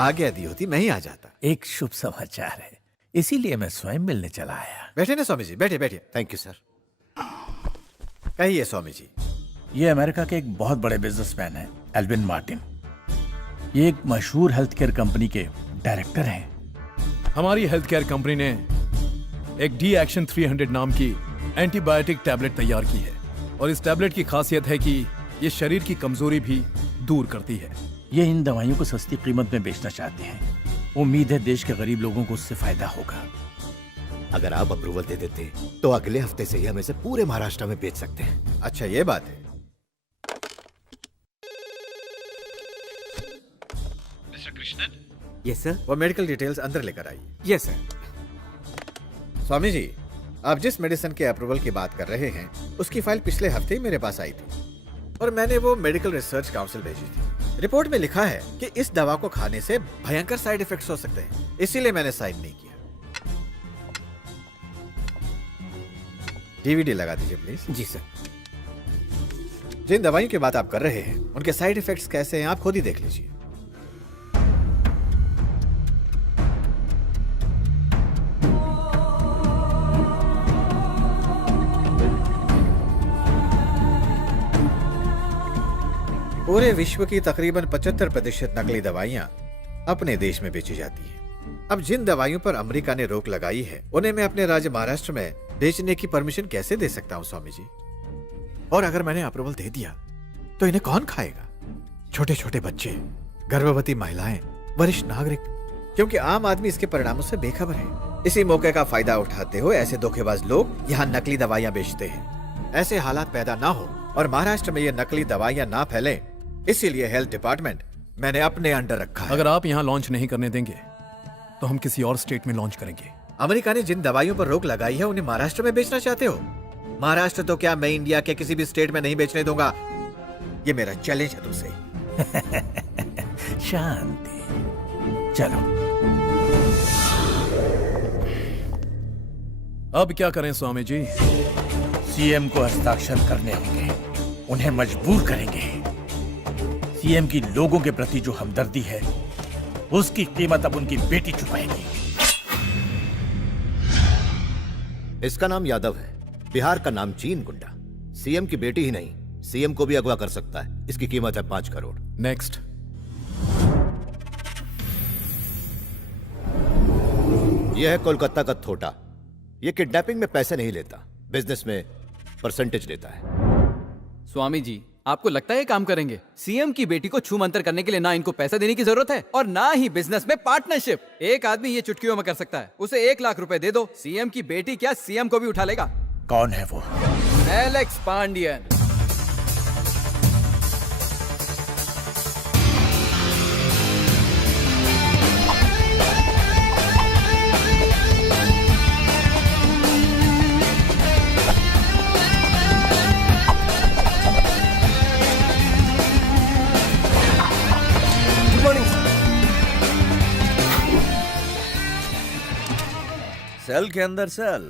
आज्ञा दी होती मैं ही आ जाता। एक शुभ समाचार है, इसीलिए मैं स्वयं मिलने चला आया। बैठे ना स्वामी जी, बैठे बैठे। Thank you sir. कहिए स्वामी जी। ये अमेरिका के एक बहुत बड़े बिजनेसमैन हैं, एल्विन मार्टिन। ये एक मशहूर हेल्थ केयर कंपनी के डायरेक्टर हैं। हमारी हेल्थ केयर कंपनी ने एक डी एक्शन 300 नाम की एंटीबायोटिक टैबलेट तैयार की है और इस टैबलेट की खासियत है कि ये शरीर की कमजोरी भी दूर करती है। ये इन दवाइयों को सस्ती कीमत में बेचना चाहते हैं। उम्मीद है देश के गरीब लोगों को उससे फायदा होगा। अगर आप अप्रूवल दे देते तो अगले हफ्ते से ही हम इसे पूरे महाराष्ट्र में बेच सकते हैं। अच्छा ये बात है। मिस्टर कृष्णन। Yes sir. वो मेडिकल डिटेल्स अंदर लेकर आइए। Yes sir. स्वामी जी, आप जिस मेडिसिन के अप्रूवल की बात कर रहे हैं उसकी फाइल पिछले हफ्ते ही मेरे पास आई थी और मैंने वो मेडिकल रिसर्च काउंसिल भेजी थी। रिपोर्ट में लिखा है कि इस दवा को खाने से भयंकर साइड इफेक्ट्स हो सकते हैं, इसीलिए मैंने साइन नहीं किया। डीवीडी लगा दीजिए प्लीज। Ji sir. जिन दवाइयों की बात आप कर रहे हैं उनके साइड इफेक्ट्स कैसे हैं आप खुद ही देख लीजिए। पूरे विश्व की तकरीबन 75% नकली दवाइयां अपने देश में बेची जाती हैं। अब जिन दवाइयों पर अमेरिका ने रोक लगाई है उन्हें मैं अपने राज्य महाराष्ट्र में बेचने की परमिशन कैसे दे सकता हूं स्वामी जी? और अगर मैंने अप्रूवल दे दिया तो इन्हें कौन खाएगा? छोटे छोटे बच्चे, गर्भवती महिलाएं, वरिष्ठ नागरिक, क्योंकि आम आदमी इसके परिणामों से बेखबर है। इसी मौके का फायदा उठाते हुए ऐसे धोखेबाज लोग यहाँ नकली दवाइयां बेचते हैं। ऐसे हालात पैदा ना हो और महाराष्ट्र में ये नकली दवाइयां ना फैले, इसीलिए हेल्थ डिपार्टमेंट मैंने अपने अंडर रखा है। अगर आप यहाँ लॉन्च नहीं करने देंगे तो हम किसी और स्टेट में लॉन्च करेंगे। अमेरिका ने जिन दवाइयों पर रोक लगाई है उन्हें महाराष्ट्र में बेचना चाहते हो? महाराष्ट्र तो क्या, मैं इंडिया के किसी भी स्टेट में नहीं बेचने दूंगा। ये मेरा चैलेंज है तुमसे। शांति। चलो अब क्या करें स्वामी जी? सीएम को हस्ताक्षर करने होंगे, उन्हें मजबूर करेंगे। सीएम की लोगों के प्रति जो हमदर्दी है उसकी कीमत अब उनकी बेटी चुकाएगी। इसका नाम यादव है, बिहार का नाम चीन गुंडा। सीएम की बेटी ही नहीं, सीएम को भी अगवा कर सकता है। इसकी कीमत है 5 करोड़। नेक्स्ट। यह है कोलकाता का थोटा। यह किडनैपिंग में पैसे नहीं लेता, बिजनेस में परसेंटेज लेता है। स्वामी जी, आपको लगता है ये काम करेंगे? सीएम की बेटी को छू मंतर करने के लिए ना इनको पैसा देने की जरूरत है और ना ही बिजनेस में पार्टनरशिप। एक आदमी ये चुटकियों में कर सकता है। उसे 1 लाख रुपए दे दो, सीएम की बेटी क्या सीएम को भी उठा लेगा। कौन है वो? एलेक्स पांडियन। सेल के अंदर सेल।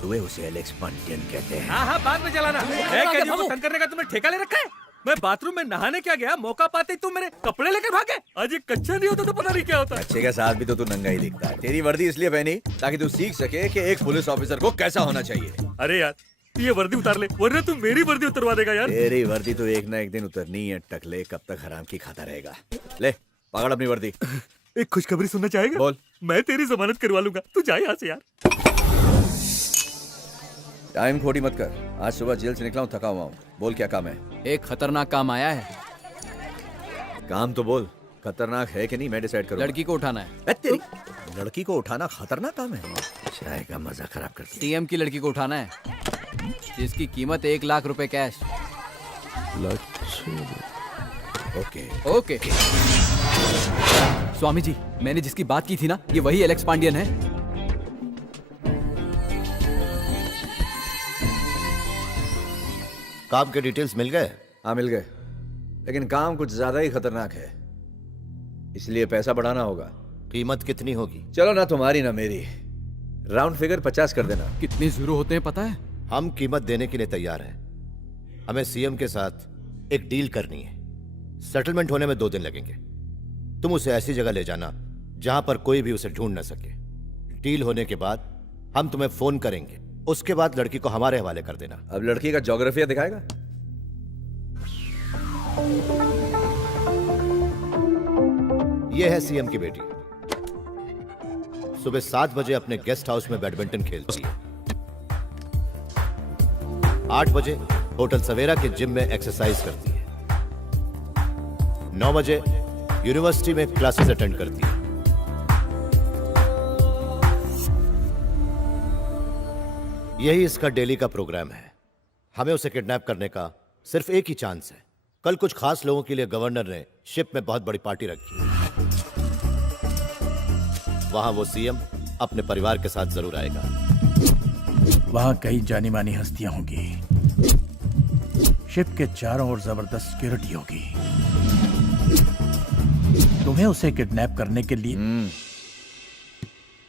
तुम्हें उसे एलेक्स पांडियन कहते हैं? हाँ बाद में चलाना। कैदियों को तंग करने का तुम्हें ठेका ले रखा है? मैं बाथरूम में नहाने क्या गया, मौका पाते ही तुम मेरे कपड़े लेकर भागे। आज ये कच्चा नहीं होता तो पता नहीं क्या होता। अच्छे के साथ भी तो तू नंगा ही दिखता है। तेरी वर्दी इसलिए पहनी ताकि तू सीख सके कि एक पुलिस ऑफिसर को कैसा होना चाहिए। अरे यार, ये वर्दी उतार ले वरना तू मेरी वर्दी उतरवा देगा यार। तेरी वर्दी तो एक ना एक दिन उतरनी है। टकले, कब तक हराम की खाता रहेगा? ले पकड़ अपनी वर्दी। एक खुशखबरी सुनना चाहेगा? बोल। मैं तेरी जमानत करवा लूंगा, तू जा यहाँ से यार। टाइम खोटी मत कर। आज सुबह जेल से निकला हूँ, थका हुआ हूँ। बोल क्या काम है? एक खतरनाक काम आया है। काम तो बोल। खतरनाक है कि नहीं मैं डिसाइड करूँ। लड़की को उठाना है। तेरी लड़की को उठाना खतरनाक काम है? चाय का मजा खराब कर दिया। सीएम की लड़की को उठाना है, जिसकी कीमत 1 लाख रुपए cash. Okay okay. Swami ji, मैंने जिसकी बात की थी ना, ये वही एलेक्स पांडियन है। काम के डिटेल्स मिल गए? हाँ मिल गए, लेकिन काम कुछ ज्यादा ही खतरनाक है, इसलिए पैसा बढ़ाना होगा। कीमत कितनी होगी? चलो ना तुम्हारी ना मेरी, राउंड फिगर 50 कर देना। कितने जीरो होते हैं पता है? हम कीमत देने के लिए तैयार हैं। हमें सीएम के साथ एक डील करनी है। सेटलमेंट होने में 2 दिन लगेंगे। तुम उसे ऐसी जगह ले जाना जहां पर कोई भी उसे ढूंढ न सके। डील होने के बाद हम तुम्हें फोन करेंगे। उसके बाद लड़की को हमारे हवाले कर देना। अब लड़की का ज्योग्राफिया दिखाएगा। यह है सीएम की बेटी। सुबह 7 बजे अपने गेस्ट हाउस में बैडमिंटन खेलती है। 8 बजे होटल सवेरा के जिम में एक्सरसाइज करती है। 9 बजे यूनिवर्सिटी में क्लासेस अटेंड करती है। यही इसका डेली का प्रोग्राम है। हमें उसे किडनैप करने का सिर्फ एक ही चांस है। कल कुछ खास लोगों के लिए गवर्नर ने शिप में बहुत बड़ी पार्टी रखी है। वहां वो सीएम अपने परिवार के साथ जरूर आएगा। वहां कई जानी मानी हस्तियां होंगी। शिप के चारों ओर जबरदस्त सिक्योरिटी होगी। तुम्हें उसे किडनैप करने के लिए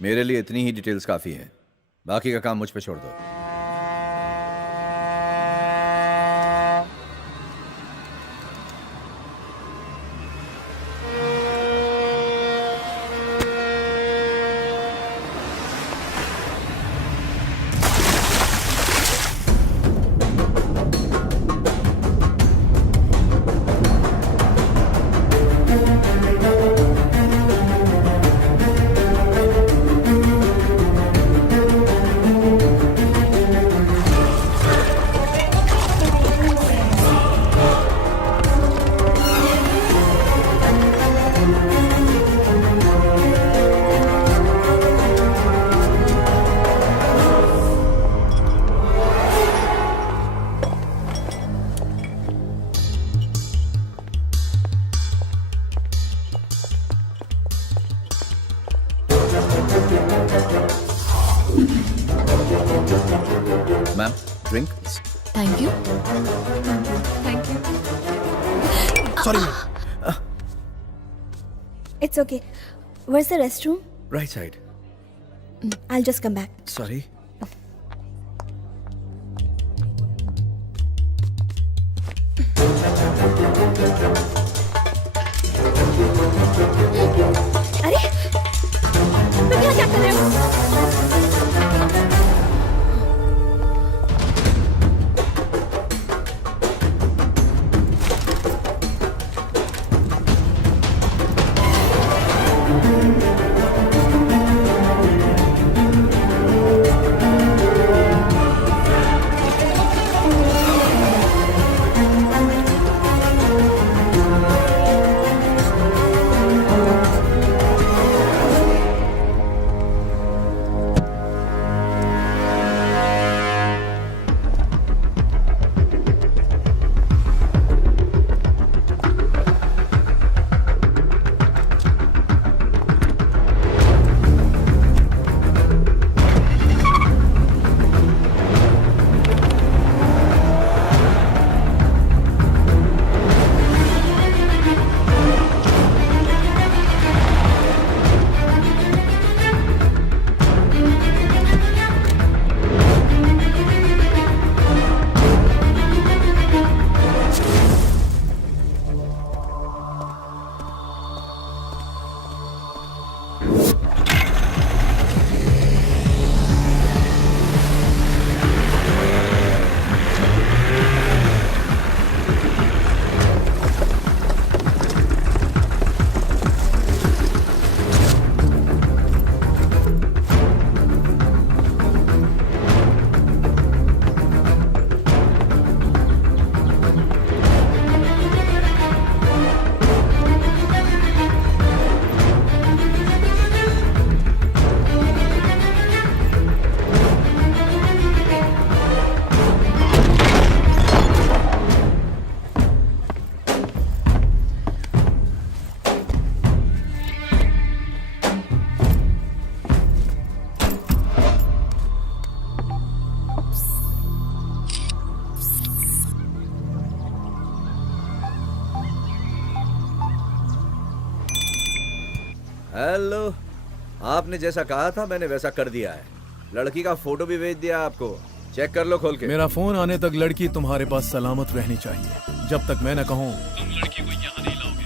मेरे लिए इतनी ही डिटेल्स काफी हैं। बाकी का काम मुझ पे छोड़ दो। Ma'am, drink. Thank you. Thank you. Sorry It's okay. Where's the restroom? Right side. I'll just come back. Sorry. अरे तुम यहाँ क्या कर रहे हो? हेलो, आपने जैसा कहा था मैंने वैसा कर दिया है। लड़की का फोटो भी भेज दिया आपको, चेक कर लो खोल के। मेरा फोन आने तक लड़की तुम्हारे पास सलामत रहनी चाहिए। जब तक मैं न कहूँ तुम लड़की को यहाँ नहीं लाओगे।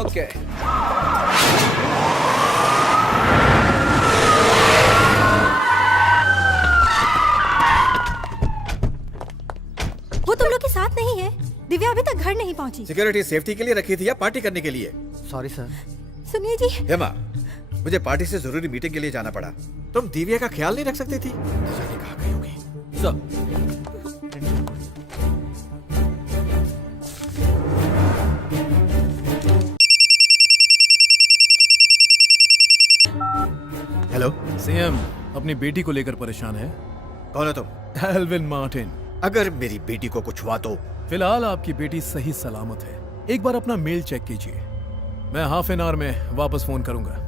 ओके। वो तुम लोग के साथ नहीं है। दिव्या अभी तक घर नहीं पहुंची। सिक्योरिटी सेफ्टी के लिए रखी थी या पार्टी करने के लिए? Sorry sir. सुनिए जी, हेमा, मुझे पार्टी से जरूरी मीटिंग के लिए जाना पड़ा। तुम दिव्या का ख्याल नहीं रख सकती थी? न जाने कहाँ गई होगी। सर, हेलो, सीएम अपनी बेटी को लेकर परेशान है। कौन हो तुम? Elvin Martin. अगर मेरी बेटी को कुछ हुआ तो? फिलहाल आपकी बेटी सही सलामत है। एक बार अपना मेल चेक कीजिए। मैं हाफ एन आवर में वापस फोन करूंगा।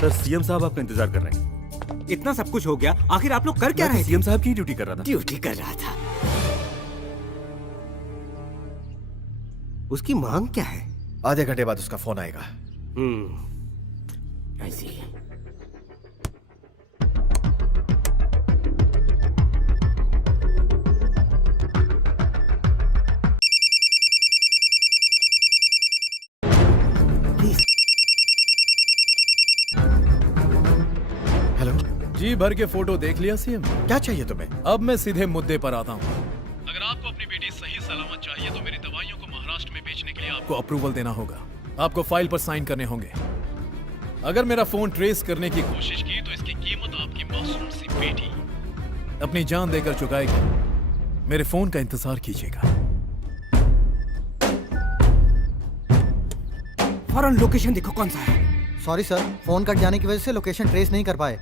सर सीएम साहब आपका इंतजार कर रहे हैं। इतना सब कुछ हो गया, आखिर आप लोग कर क्या रहे थे? सीएम साहब की ड्यूटी कर रहा था। ड्यूटी कर रहा था। उसकी मांग क्या है? आधे घंटे बाद उसका फोन आएगा। I see. हेलो, जी भर के फोटो देख लिया सीएम। क्या चाहिए तुम्हें? अब मैं सीधे मुद्दे पर आता हूँ। अगर आपको अपनी बेटी सही सलामत चाहिए तो मेरी दवाइयों को महाराष्ट्र में बेचने के लिए आपको अप्रूवल देना होगा। आपको फाइल पर साइन करने होंगे। अगर मेरा फोन ट्रेस करने की कोशिश की तो इसकी कीमत आपकी मासूम सी बेटी अपनी जान देकर चुकाएगी। मेरे फोन का इंतजार कीजिएगा। फौरन लोकेशन देखो कौन सा है। सॉरी सर, फोन कट जाने की वजह से लोकेशन ट्रेस नहीं कर पाए।